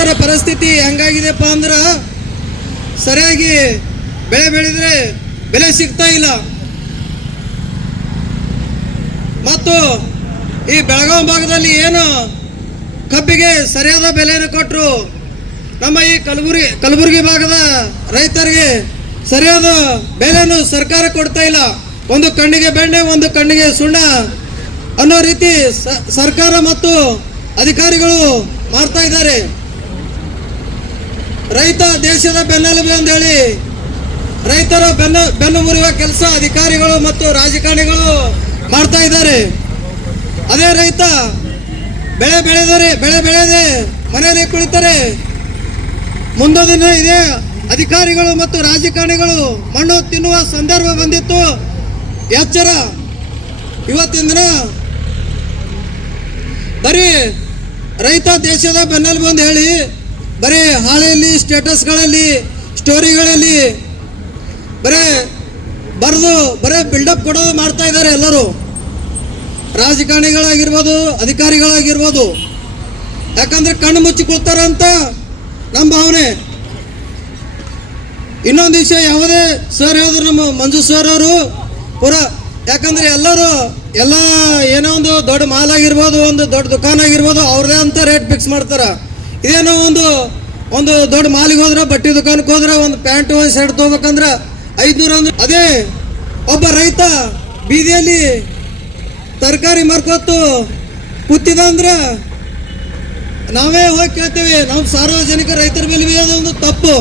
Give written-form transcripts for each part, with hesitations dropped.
ರೈತರ ಪರಿಸ್ಥಿತಿ ಹೆಂಗಾಗಿದೆಪ್ಪ ಅಂದ್ರೆ ಸರಿಯಾಗಿ ಬೆಳೆ ಬೆಳೆದ್ರೆ ಬೆಲೆ ಸಿಗ್ತಾ ಇಲ್ಲ. ಮತ್ತು ಈ ಬೆಳಗಾವಿ ಭಾಗದಲ್ಲಿ ಏನು ಕಬ್ಬಿಗೆ ಸರಿಯಾದ ಬೆಲೆಯನ್ನು ಕೊಟ್ಟರು, ನಮ್ಮ ಈ ಕಲಬುರಗಿ ಭಾಗದ ರೈತರಿಗೆ ಸರಿಯಾದ ಬೆಲೆಯನ್ನು ಸರ್ಕಾರ ಕೊಡ್ತಾ ಇಲ್ಲ. ಒಂದು ಕಣ್ಣಿಗೆ ಬೆಣ್ಣೆ ಒಂದು ಕಣ್ಣಿಗೆ ಸುಣ್ಣ ಅನ್ನೋ ರೀತಿ ಸರ್ಕಾರ ಮತ್ತು ಅಧಿಕಾರಿಗಳು ಮಾಡ್ತಾ ಇದ್ದಾರೆ. ರೈತ ದೇಶದ ಬೆನ್ನೆಲುಬು ಅಂತ ಹೇಳಿ ರೈತರ ಬೆನ್ನು ಮುರಿಯುವ ಕೆಲಸ ಅಧಿಕಾರಿಗಳು ಮತ್ತು ರಾಜಕಾರಣಿಗಳು ಮಾಡ್ತಾ ಇದ್ದಾರೆ. ಅದೇ ರೈತ ಬೆಳೆ ಬೆಳೆಯದೆ ಮನೆಯಲ್ಲಿ ಕುಳಿತರೆ ಮುಂದೊಂದು ದಿನ ಇದೇ ಅಧಿಕಾರಿಗಳು ಮತ್ತು ರಾಜಕಾರಣಿಗಳು ಮಣ್ಣು ತಿನ್ನುವ ಸಂದರ್ಭ ಬಂದಿತ್ತು. ಎಚ್ಚರ. ಇವತ್ತಿನ ದಿನ ಬರೀ ರೈತ ದೇಶದ ಬೆನ್ನೆಲುಬು ಅಂತ ಹೇಳಿ ಬರೀ ಹಾಳೆಯಲ್ಲಿ ಸ್ಟೇಟಸ್ಗಳಲ್ಲಿ ಸ್ಟೋರಿಗಳಲ್ಲಿ ಬರೇ ಬಿಲ್ಡಪ್ ಕೊಡೋದು ಮಾಡ್ತಾ ಇದ್ದಾರೆ ಎಲ್ಲರೂ, ರಾಜಕಾರಣಿಗಳಾಗಿರ್ಬೋದು ಅಧಿಕಾರಿಗಳಾಗಿರ್ಬೋದು. ಯಾಕಂದ್ರೆ ಕಣ್ಣು ಮುಚ್ಚಿ ಕೂತಾರಂತ ನಮ್ಮ ಭಾವನೆ. ಇನ್ನೊಂದು ವಿಷಯ, ಯಾವುದೇ ಸರ್ ಹೇಳಿದ್ರು ನಮ್ಮ ಮಂಜು ಸರ್ ಅವರು ಯಾಕಂದ್ರೆ ಎಲ್ಲ ಏನೋ ಒಂದು ದೊಡ್ಡ ಮಾಲ್ ಆಗಿರ್ಬೋದು, ಒಂದು ದೊಡ್ಡ ದುಕಾನ್ ಆಗಿರ್ಬೋದು, ಅವ್ರದೇ ಅಂತ ರೇಟ್ ಫಿಕ್ಸ್ ಮಾಡ್ತಾರ. ಇದೇನೋ ಒಂದು ದೊಡ್ಡ ಮಾಲಿಗೆ ಹೋದ್ರೆ, ಬಟ್ಟೆ ದುಕಾನಕ್ಕೆ ಹೋದ್ರೆ ಒಂದು ಪ್ಯಾಂಟ್ ಒಂದು ಶರ್ಟ್ ತೊಗೋಬೇಕಂದ್ರೆ 500 ಅಂದ್ರೆ, ಅದೇ ಒಬ್ಬ ರೈತ ಬೀದಿಯಲ್ಲಿ ತರಕಾರಿ ಮಾರ್ಕೊತ್ತು ಕೂತಿದ ಅಂದ್ರೆ ನಾವೇ ಹೋಗಿ ಕೇಳ್ತೀವಿ, ನಾವು ಸಾರ್ವಜನಿಕ ರೈತರ ಮೇಲೆ ಒಂದು ತಪ್ಪು.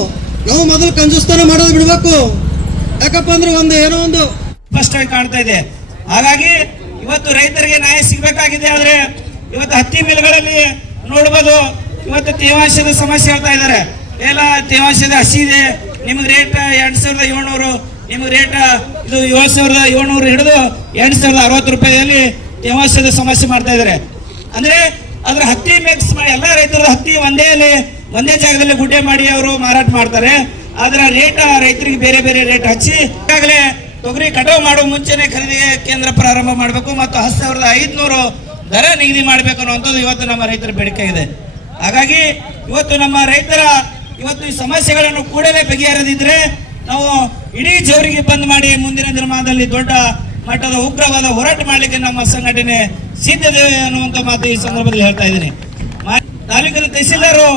ನಾವು ಮೊದಲು ಕಂಜೂಸ್ತಾನ ಮಾಡೋದು ಬಿಡ್ಬೇಕು. ಯಾಕಪ್ಪ ಅಂದ್ರೆ ಏನೋ ಒಂದು ಸ್ಪಷ್ಟವಾಗಿ ಕಾಣ್ತಾ ಇದೆ. ಹಾಗಾಗಿ ಇವತ್ತು ರೈತರಿಗೆ ನ್ಯಾಯ ಸಿಗಬೇಕಾಗಿದೆ. ಆದ್ರೆ ಇವತ್ತು ಹತ್ತಿ ಮಿಲ್ಗಳಲ್ಲಿ ನೋಡ್ಬೋದು, ಇವತ್ತು ತೇವಾಂಶದ ಸಮಸ್ಯೆ ಹೇಳ್ತಾ ಇದ್ದಾರೆ. ಎಲ್ಲ ತೇವಾಂಶದ ಹಸಿ ಇದೆ, ನಿಮ್ಗೆ ರೇಟ್ 2700, ನಿಮ್ಗೆ ರೇಟ್ ಇದು 7700 ಹಿಡಿದು 8060 ರೂಪಾಯಿಯಲ್ಲಿ ತೇವಾಂಶದ ಸಮಸ್ಯೆ ಮಾಡ್ತಾ ಇದ್ದಾರೆ. ಅಂದ್ರೆ ಅದ್ರ ಹತ್ತಿ ಮಿಕ್ಸ್ ಮಾಡಿ ಎಲ್ಲ ರೈತರ ಹತ್ತಿ ಒಂದೇ ಜಾಗದಲ್ಲಿ ಗುಡ್ಡೆ ಮಾಡಿ ಅವರು ಮಾರಾಟ ಮಾಡ್ತಾರೆ. ಆದ್ರೆ ರೇಟ್ ರೈತರಿಗೆ ಬೇರೆ ಬೇರೆ ರೇಟ್ ಹಚ್ಚಿ ಈಗಾಗಲೇ ತೊಗರಿ ಕಟಾವು ಮಾಡೋ ಮುಂಚೆನೆ ಖರೀದಿಗೆ ಕೇಂದ್ರ ಪ್ರಾರಂಭ ಮಾಡಬೇಕು ಮತ್ತು 10500 ದರ ನಿಗದಿ ಮಾಡಬೇಕು ಅನ್ನುವಂಥದ್ದು ಇವತ್ತು ನಮ್ಮ ರೈತರ ಬೇಡಿಕೆ ಇದೆ. ಹಾಗಾಗಿ ಇವತ್ತು ನಮ್ಮ ರೈತರ ಈ ಸಮಸ್ಯೆಗಳನ್ನು ಕೂಡಲೇ ಬಗೆಹರಿದಿದ್ರೆ ನಾವು ಇಡೀ ಜವರಿಗೆ ಬಂದ್ ಮಾಡಿ ಮುಂದಿನ ದಿನಮಾನದಲ್ಲಿ ದೊಡ್ಡ ಮಟ್ಟದ ಉಗ್ರವಾದ ಹೋರಾಟ ಮಾಡಲಿಕ್ಕೆ ನಮ್ಮ ಸಂಘಟನೆ ಸಿದ್ಧತೆ ಅನ್ನುವಂಥ ಮಾತು ಈ ಸಂದರ್ಭದಲ್ಲಿ ಹೇಳ್ತಾ ಇದ್ದೀನಿ. ತಾಲೂಕಿನ ತಹಸೀಲ್ದಾರು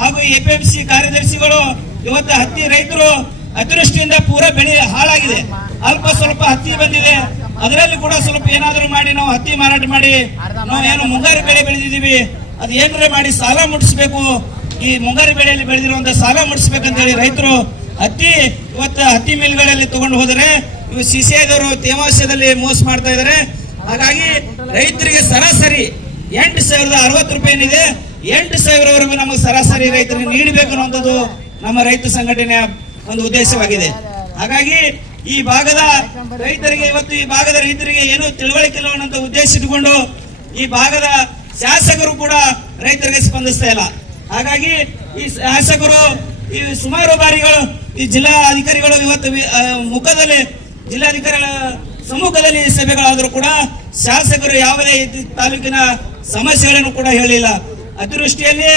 ಹಾಗೂ ಎಪಿಎಂಸಿ ಕಾರ್ಯದರ್ಶಿಗಳು ಇವತ್ತು ಹತ್ತಿ ರೈತರು ಅತಿವೃಷ್ಟಿಯಿಂದ ಪೂರಾ ಬೆಳೆ ಹಾಳಾಗಿದೆ. ಅಲ್ಪ ಸ್ವಲ್ಪ ಹತ್ತಿ ಬಂದಿದೆ, ಅದರಲ್ಲಿ ಕೂಡ ಸ್ವಲ್ಪ ಏನಾದರೂ ಮಾಡಿ ನಾವು ಹತ್ತಿ ಮಾರಾಟ ಮಾಡಿ ನಾವು ಏನು ಮುಂಗಾರು ಬೆಳೆ ಬೆಳೆದಿದ್ದೀವಿ ಅದು ಏನಾರ ಮಾಡಿ ಸಾಲ ಮುಟ್ಟಿಸ್ಬೇಕು. ಈ ಮುಂಗಾರು ಬೆಳೆಯಲ್ಲಿ ಬೆಳೆದಿರುವಂತ ಸಾಲ ಮುಟ್ಟಿಸ್ಬೇಕಂತ ಹೇಳಿ ರೈತರು ಹತ್ತಿ ಮಿಲ್ಗಳಲ್ಲಿ ತಗೊಂಡು ಹೋದರೆ ಇವು ಸಿಸಿಐದವರು ತೇವಾಂಶದಲ್ಲಿ ಮೋಸ ಮಾಡ್ತಾ ಇದ್ದಾರೆ. ಹಾಗಾಗಿ ರೈತರಿಗೆ ಸರಾಸರಿ 8060 ರೂಪಾಯಿ ಏನಿದೆ 8000ವರೆಗೂ ನಮಗೆ ಸರಾಸರಿ ರೈತರಿಗೆ ನೀಡಬೇಕು ಅನ್ನುವಂಥದ್ದು ನಮ್ಮ ರೈತ ಸಂಘಟನೆಯ ಒಂದು ಉದ್ದೇಶವಾಗಿದೆ. ಹಾಗಾಗಿ ಈ ಭಾಗದ ರೈತರಿಗೆ ಈ ಭಾಗದ ರೈತರಿಗೆ ಏನು ತಿಳುವಳಿಕೆ ಇಲ್ಲ ಅನ್ನೋ ಉದ್ದೇಶ ಇಟ್ಟುಕೊಂಡು ಈ ಭಾಗದ ಶಾಸಕರು ಕೂಡ ರೈತರಿಗೆ ಸ್ಪಂದಿಸ್ತಾ ಇಲ್ಲ. ಹಾಗಾಗಿ ಈ ಶಾಸಕರು ಈ ಸುಮಾರು ಬಾರಿಗಳು ಈ ಜಿಲ್ಲಾ ಅಧಿಕಾರಿಗಳು ಇವತ್ತು ಜಿಲ್ಲಾಧಿಕಾರಿಗಳ ಸಮ್ಮುಖದಲ್ಲಿ ಸಭೆಗಳಾದರೂ ಕೂಡ ಶಾಸಕರು ಯಾವುದೇ ತಾಲೂಕಿನ ಸಮಸ್ಯೆಗಳನ್ನು ಕೂಡ ಹೇಳಿಲ್ಲ. ಅತಿವೃಷ್ಟಿಯಲ್ಲಿ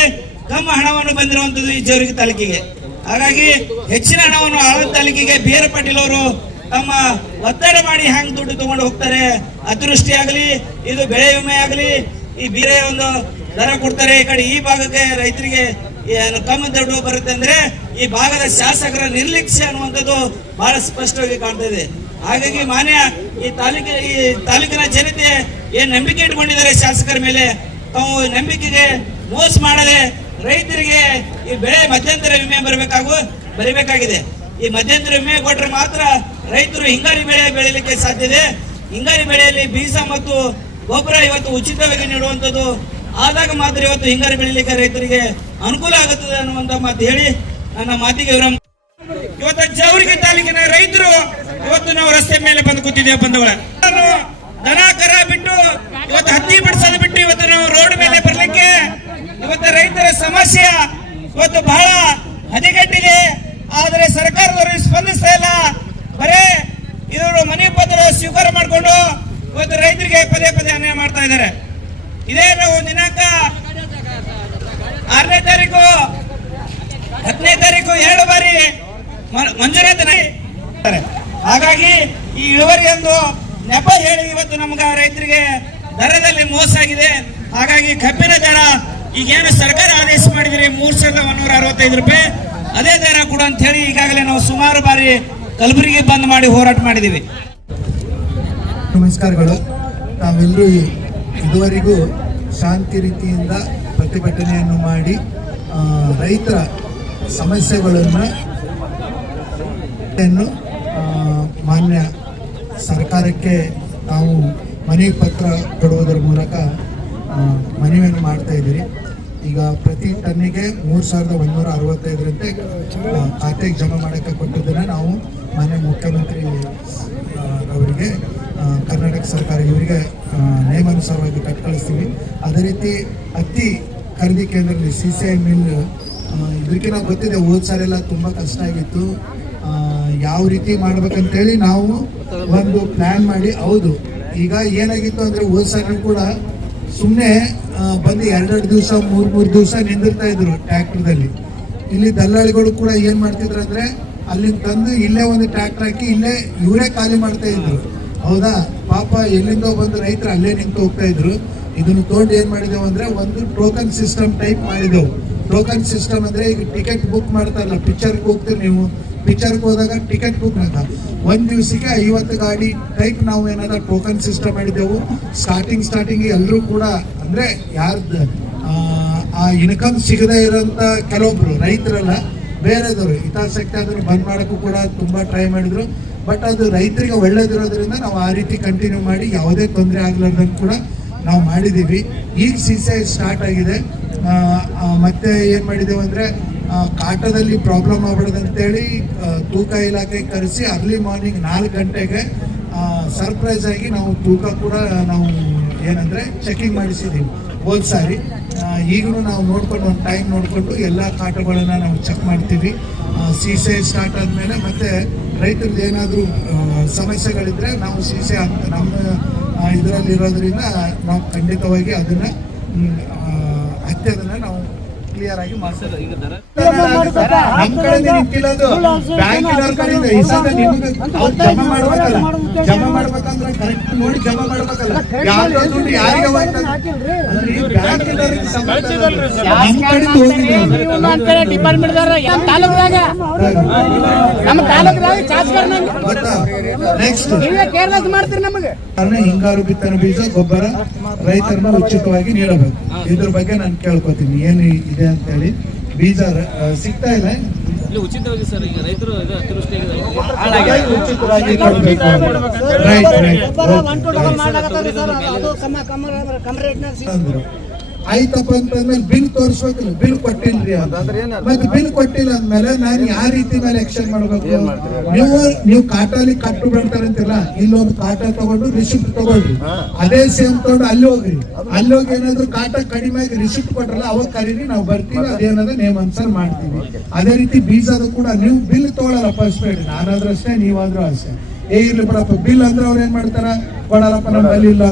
ಕಮ್ಮ ಹಣವನ್ನು ಬಂದಿರುವಂತದ್ದು ಈ ಜವರಿಗೆ ತಾಲೂಕಿಗೆ. ಹಾಗಾಗಿ ಹೆಚ್ಚಿನ ಹಣವನ್ನು ಆಳಂದ ತಾಲೂಕಿಗೆ ಬಿ ಆರ್ ಪಾಟೀಲ್ ಅವರು ತಮ್ಮ ಒತ್ತಡ ಮಾಡಿ ಹ್ಯಾಂಗ್ ದುಡ್ಡು ತಗೊಂಡು ಹೋಗ್ತಾರೆ. ಅತಿವೃಷ್ಟಿ ಆಗಲಿ, ಇದು ಬೆಳೆ ವಿಮೆ ಆಗಲಿ, ಈ ಬೇರೆ ಒಂದು ದರ ಕೊಡ್ತಾರೆ. ಈ ಕಡೆ ಈ ಭಾಗಕ್ಕೆ ರೈತರಿಗೆ ಕಮ್ಮಿ ದುಡ್ಡು ಬರುತ್ತೆ ಅಂದ್ರೆ ಈ ಭಾಗದ ಶಾಸಕರ ನಿರ್ಲಕ್ಷ್ಯ ಅನ್ನುವಂಥದ್ದು ಬಹಳ ಸ್ಪಷ್ಟವಾಗಿ ಕಾಣ್ತಾ ಇದೆ. ಹಾಗಾಗಿ ಈ ತಾಲೂಕಿನ ಜನತೆ ಏನ್ ನಂಬಿಕೆ ಇಟ್ಕೊಂಡಿದ್ದಾರೆ ಶಾಸಕರ ಮೇಲೆ, ತಾವು ನಂಬಿಕೆಗೆ ಮೋಸ ಮಾಡದೆ ರೈತರಿಗೆ ಈ ಬೆಳೆ ಮಧ್ಯಂತರ ವಿಮೆ ಬರಬೇಕಾಗಿದೆ. ಈ ಮಧ್ಯಂತರ ವಿಮೆ ಕೊಟ್ಟರೆ ಮಾತ್ರ ರೈತರು ಹಿಂಗಾರಿ ಬೆಳೆ ಬೆಳೀಲಿಕ್ಕೆ ಸಾಧ್ಯ ಇದೆ. ಹಿಂಗಾರಿ ಬೆಳೆಯಲ್ಲಿ ಬೀಜ ಮತ್ತು ಗೊಬ್ಬರ ಇವತ್ತು ಉಚಿತವಾಗಿ ನೀಡುವಂಥದ್ದು ಆದಾಗ ಮಾತ್ರ ಇವತ್ತು ಹಿಂಗಾರಿ ಬೆಳೀಲಿಕ್ಕೆ ರೈತರಿಗೆ ಅನುಕೂಲ ಆಗುತ್ತದೆ ಅನ್ನುವಂತ ಮಾತು ಹೇಳಿ ನನ್ನ ಮಾತಿಗೆ ಇವತ್ತು ಜವರಿಗೆ ತಾಲೂಕಿನ ರೈತರು ಇವತ್ತು ನಾವು ರಸ್ತೆ ಮೇಲೆ ಬಂದು ಕೂತಿದ್ದೇವೆ. ಬಂಧುಗಳ ದನ ಕರ ಬಿಟ್ಟು ಇವತ್ತು ಹತ್ತಿ ಬಿಡಿಸೋದು ಬಿಟ್ಟು ಇವತ್ತು ನಾವು ರೋಡ್ ಮೇಲೆ ಬರ್ಲಿಕ್ಕೆ ಇವತ್ತು ರೈತರ ಸಮಸ್ಯೆ ಇವತ್ತು ಬಹಳ ಹದಿಗೆಟ್ಟಿದೆ. ಆದರೆ ಸರ್ಕಾರದವರು ಸ್ಪಂದಿಸ್ತಾ ಇಲ್ಲ. ಬರೇ ಇವರು ಮನೆ ಪತ್ರ ಸ್ವೀಕಾರ ಮಾಡಿಕೊಂಡು ಇವತ್ತು ರೈತರಿಗೆ ಪದೇ ಅನ್ಯಾಯ ಮಾಡ್ತಾ ಇದ್ದಾರೆ. ಇದೇ ನಾವು ದಿನಾಂಕ 6ನೇ ತಾರೀಕು 10ನೇ ತಾರೀಕು 2 ಬಾರಿ ಮಂಜೂರಾತಿ. ಹಾಗಾಗಿ ಈ ಇಳುವರಿ ಎಂದು ನೆಪ ಹೇಳಿ ಇವತ್ತು ನಮ್ಗೆ ರೈತರಿಗೆ ದರದಲ್ಲಿ ಮೋಸ ಆಗಿದೆ. ಹಾಗಾಗಿ ಕಬ್ಬಿನ ದರ ಈಗೇನು ಸರ್ಕಾರ ಆದೇಶ ಮಾಡಿದ್ರಿ 3,165 ರೂಪಾಯಿ ಅದೇ ದರ ಕೊಡು ಅಂತ ಹೇಳಿ ಈಗಾಗಲೇ ನಾವು ಸುಮಾರು ಬಾರಿ ಕಲಬುರಗಿ ಬಂದ್ ಮಾಡಿ ಹೋರಾಟ ಮಾಡಿದೀವಿ. ನಮಸ್ಕಾರಗಳು. ನಾವೆಲ್ಲರೂ ಇದುವರೆಗೂ ಶಾಂತಿ ರೀತಿಯಿಂದ ಪ್ರತಿಭಟನೆಯನ್ನು ಮಾಡಿ ರೈತರ ಸಮಸ್ಯೆಗಳನ್ನು ಮಾನ್ಯ ಸರ್ಕಾರಕ್ಕೆ ನಾವು ಮನವಿ ಪತ್ರ ಕೊಡುವುದರ ಮೂಲಕ ಮನವಿಯನ್ನು ಮಾಡ್ತಾ ಇದ್ದೀರಿ. ಈಗ ಪ್ರತಿ ಟನ್ನಿಗೆ 3,165ರಂತೆ ಖಾತೆಗೆ ಜಮಾ ಮಾಡೋಕ್ಕೆ ಕೊಟ್ಟಿದ್ದನ್ನು ನಾವು ಮಾನ್ಯ ಮುಖ್ಯಮಂತ್ರಿ ಅವರಿಗೆ ಕರ್ನಾಟಕ ಸರ್ಕಾರ ಇವರಿಗೆ ನಿಯಮಾನುಸಾರವಾಗಿ ಕಳಿಸ್ತೀವಿ. ಅದೇ ರೀತಿ ಹತ್ತಿ ಖರೀದಿ ಕೇಂದ್ರದಲ್ಲಿ CCI ಮಿಲ್ ಇದಕ್ಕೆ ನಾವು ಗೊತ್ತಿದೆ ಹೋದ ಸಾರೆಲ್ಲ ತುಂಬ ಕಷ್ಟ ಆಗಿತ್ತು. ಯಾವ ರೀತಿ ಮಾಡ್ಬೇಕಂತೇಳಿ ನಾವು ಒಂದು ಪ್ಲ್ಯಾನ್ ಮಾಡಿ ಹೌದು ಈಗ ಏನಾಗಿತ್ತು ಅಂದರೆ ಹೋದ ಸಾರಿ ಕೂಡ ಸುಮ್ಮನೆ ಬಂದು 2 ದಿವಸ 3 ದಿವಸ ನಿಂದಿರ್ತಾ ಇದ್ರು ಟ್ರ್ಯಾಕ್ಟರ್ದಲ್ಲಿ. ಇಲ್ಲಿ ದಲ್ಲಾಳಿಗಳು ಕೂಡ ಏನು ಮಾಡ್ತಿದ್ರು ಅಂದರೆ ಅಲ್ಲಿಂದ ತಂದು ಇಲ್ಲೇ ಒಂದು ಟ್ರ್ಯಾಕ್ಟರ್ ಹಾಕಿ ಇಲ್ಲೇ ಇವರೇ ಖಾಲಿ ಮಾಡ್ತಾ ಇದ್ರು. ಹೌದಾ, ಪಾಪ ಎಲ್ಲಿಂದೋ ಬಂದು ರೈತರು ಅಲ್ಲೇ ನಿಂತು ಹೋಗ್ತಾ ಇದ್ರು. ಇದನ್ನು ತೊಗೊಂಡು ಏನು ಮಾಡಿದೆವು ಅಂದರೆ ಒಂದು ಟೋಕನ್ ಸಿಸ್ಟಮ್ ಟೈಪ್ ಮಾಡಿದೆವು. ಟೋಕನ್ ಸಿಸ್ಟಮ್ ಅಂದರೆ ಈಗ ಟಿಕೆಟ್ ಬುಕ್ ಮಾಡ್ತಾರಲ್ಲ, ಪಿಕ್ಚರ್ಗೆ ಹೋಗ್ತೀವಿ ನೀವು, ಪಿಕ್ಚರ್ಗೆ ಹೋದಾಗ ಟಿಕೆಟ್ ಬುಕ್ ಅಂತ 1 ದಿವಸಕ್ಕೆ 50 ಗಾಡಿ ಟೈಪ್ ನಾವು ಏನಾದ್ರು ಟೋಕನ್ ಸಿಸ್ಟಮ್ ಮಾಡಿದೆವು. ಸ್ಟಾರ್ಟಿಂಗ್ ಎಲ್ಲರೂ ಕೂಡ ಅಂದರೆ ಯಾರ್ದು ಆ ಇನ್ಕಮ್ ಸಿಗದೇ ಇರೋಂಥ ಕೆಲವೊಬ್ರು ರೈತರಲ್ಲ ಬೇರೆದವರು ಹಿತಾಸಕ್ತಿ ಅದನ್ನು ಬಂದ್ ಮಾಡೋಕ್ಕೂ ಕೂಡ ತುಂಬ ಟ್ರೈ ಮಾಡಿದ್ರು. ಬಟ್ ಅದು ರೈತರಿಗೆ ಒಳ್ಳೇದಿರೋದ್ರಿಂದ ನಾವು ಆ ರೀತಿ ಕಂಟಿನ್ಯೂ ಮಾಡಿ ಯಾವುದೇ ತೊಂದರೆ ಆಗ್ಲಾರ್ದಂಗೆ ಕೂಡ ನಾವು ಮಾಡಿದ್ದೀವಿ. ಈಗ CCI ಸ್ಟಾರ್ಟ್ ಆಗಿದೆ. ಮತ್ತೆ ಏನು ಮಾಡಿದ್ದೇವೆ ಅಂದರೆ ಕಾಟದಲ್ಲಿ ಪ್ರಾಬ್ಲಮ್ ಆಗ್ಬಿಡೋದು ಅಂತೇಳಿ ತೂಕ ಇಲಾಖೆಗೆ ಕರೆಸಿ ಅರ್ಲಿ ಮಾರ್ನಿಂಗ್ 4 ಗಂಟೆಗೆ ಸರ್ಪ್ರೈಸ್ ಆಗಿ ನಾವು ತೂಕ ಕೂಡ ನಾವು ಏನಂದರೆ ಚೆಕಿಂಗ್ ಮಾಡಿಸಿದ್ದೀವಿ ಹೋದ ಸಾರಿ. ಈಗಲೂ ನಾವು ನೋಡ್ಕೊಂಡು ಒಂದು ಟೈಮ್ ನೋಡಿಕೊಂಡು ಎಲ್ಲ ಕಾಟಗಳನ್ನು ನಾವು ಚೆಕ್ ಮಾಡ್ತೀವಿ. CCI ಸ್ಟಾರ್ಟ್ ಆದಮೇಲೆ ಮತ್ತೆ ರೈತರದ್ದು ಏನಾದರೂ ಸಮಸ್ಯೆಗಳಿದ್ದರೆ ನಾವು CCI ಅಂತ ನಮ್ಮ ಇದರಲ್ಲಿರೋದ್ರಿಂದ ನಾವು ಖಂಡಿತವಾಗಿ ಅದನ್ನು ಹತ್ಯೆದನ್ನು ನಾವು ಕ್ಲಿಯರ್ ಆಗಿ ಮಾಡ್ತಾರೆ. ಈಗ ನಮ್ಮ ಕಡೆಯಿಂದ ನಿಂತಿಲ್ಲದು ಬ್ಯಾಂಕಿನವ್ರ ಕಡೆಯಿಂದ ಈ ಸಲ ನಿಮ್ಗೆ ಅವ್ರು ಜಮಾ ಮಾಡ್ಬೇಕಲ್ಲ, ಜಮಾ ಮಾಡ್ಬೇಕಂದ್ರೆ ಕರೆಕ್ಟ್ ನೋಡಿ ಜಮಾ ಮಾಡ್ಬೇಕಲ್ಲ. ಯಾವ್ದೋ ದುಡ್ಡು ಯಾರಿಗೆ ಬ್ಯಾಂಕಿನವ್ರಿಗೆ ಸಂಬಂಧ ನಮ್ಮ ಕಡೆಯಿಂದ ಹೋಗಿದೆ ಡಿಪಾರ್ಟ್ಮೆಂಟ್ ನಮ್ಮ ತಾಲೂಕದಾಗ ನೆಕ್ಸ್ಟ್ ಕೇರ್ಲೆಸ್ ಮಾಡ್ತೀರಿ ನಮಗೆ. ಹಿಂಗಾರು ಬಿತ್ತನೆ ಬೀಜ ಗೊಬ್ಬರ ರೈತರನ್ನ ಉಚಿತವಾಗಿ ನೀಡಬೇಕು. ಇದ್ರ ಬಗ್ಗೆ ನಾನು ಕೇಳ್ಕೊತೀನಿ ಏನು ಇದೆ ಅಂತ ಹೇಳಿ. ಬೀಜ ಸಿಗ್ತಾ ಇಲ್ಲ ಉಚಿತವಾಗಿ ಸರ್, ಈಗ ರೈತರು ಉಚಿತವಾಗಿ ಕೊಡಬೇಕು. ಅಂದ್ರು ಆಯ್ತಪ್ಪ ಅಂತಂದ್ಮೇಲೆ ಬಿಲ್ ತೋರಿಸ್ಬೇಕಲ್ಲ, ಬಿಲ್ ಕೊಟ್ಟಿಲ್ರಿ ಅಂತ. ಮತ್ತೆ ಬಿಲ್ ಕೊಟ್ಟಿಲ್ಲ ಅಂದ್ಮೇಲೆ ನಾನು ಯಾವ ರೀತಿ ಮೇಲೆ ಆಕ್ಷನ್ ಮಾಡ್ಬೇಕು? ನೀವು ಕಾಟಲ್ಲಿ ಕಟ್ಟು ಬಿಡ್ತಾರಂತಿಲ್ಲ, ಇಲ್ಲೊಂದು ಕಾಟ ತಗೊಂಡು ರಿಸಿಪ್ಟ್ ತಗೊಳ್ರಿ, ಅದೇ ಸೇಮ್ ತಗೊಂಡು ಅಲ್ಲಿ ಹೋಗ್ರಿ. ಅಲ್ಲಿ ಹೋಗಿ ಏನಾದ್ರು ಕಾಟ ಕಡಿಮೆ ಆಗಿ ರಿಸಿಪ್ಟ್ ಕೊಟ್ರಲ್ಲ ಅವಾಗ ಕರೀರಿ, ನಾವು ಬರ್ತೀವಿ, ಅದೇನಾದ ನೇಮ್ ಅನ್ಸರ್ ಮಾಡ್ತೀವಿ. ಅದೇ ರೀತಿ ಬೀಜದ ಕೂಡ ನೀವು ಬಿಲ್ ತಗೊಳ್ಳಲ್ಲ ಫಸ್ಟ್ ಬೇಡ, ನಾನಾದ್ರೂ ಅಷ್ಟೇ ನೀವಾದ್ರೂ ಅಷ್ಟೇ. ಇರ್ಲಿ ಬಿಡಪ್ಪ ಬಿಲ್ ಅಂದ್ರೆ ಅವ್ರು ಏನ್ ಮಾಡ್ತಾರ, ಕೊಡಲ್ಲಪ್ಪ ನಮ್ಮ ಬಲ್ಲಿ ಇಲ್ಲ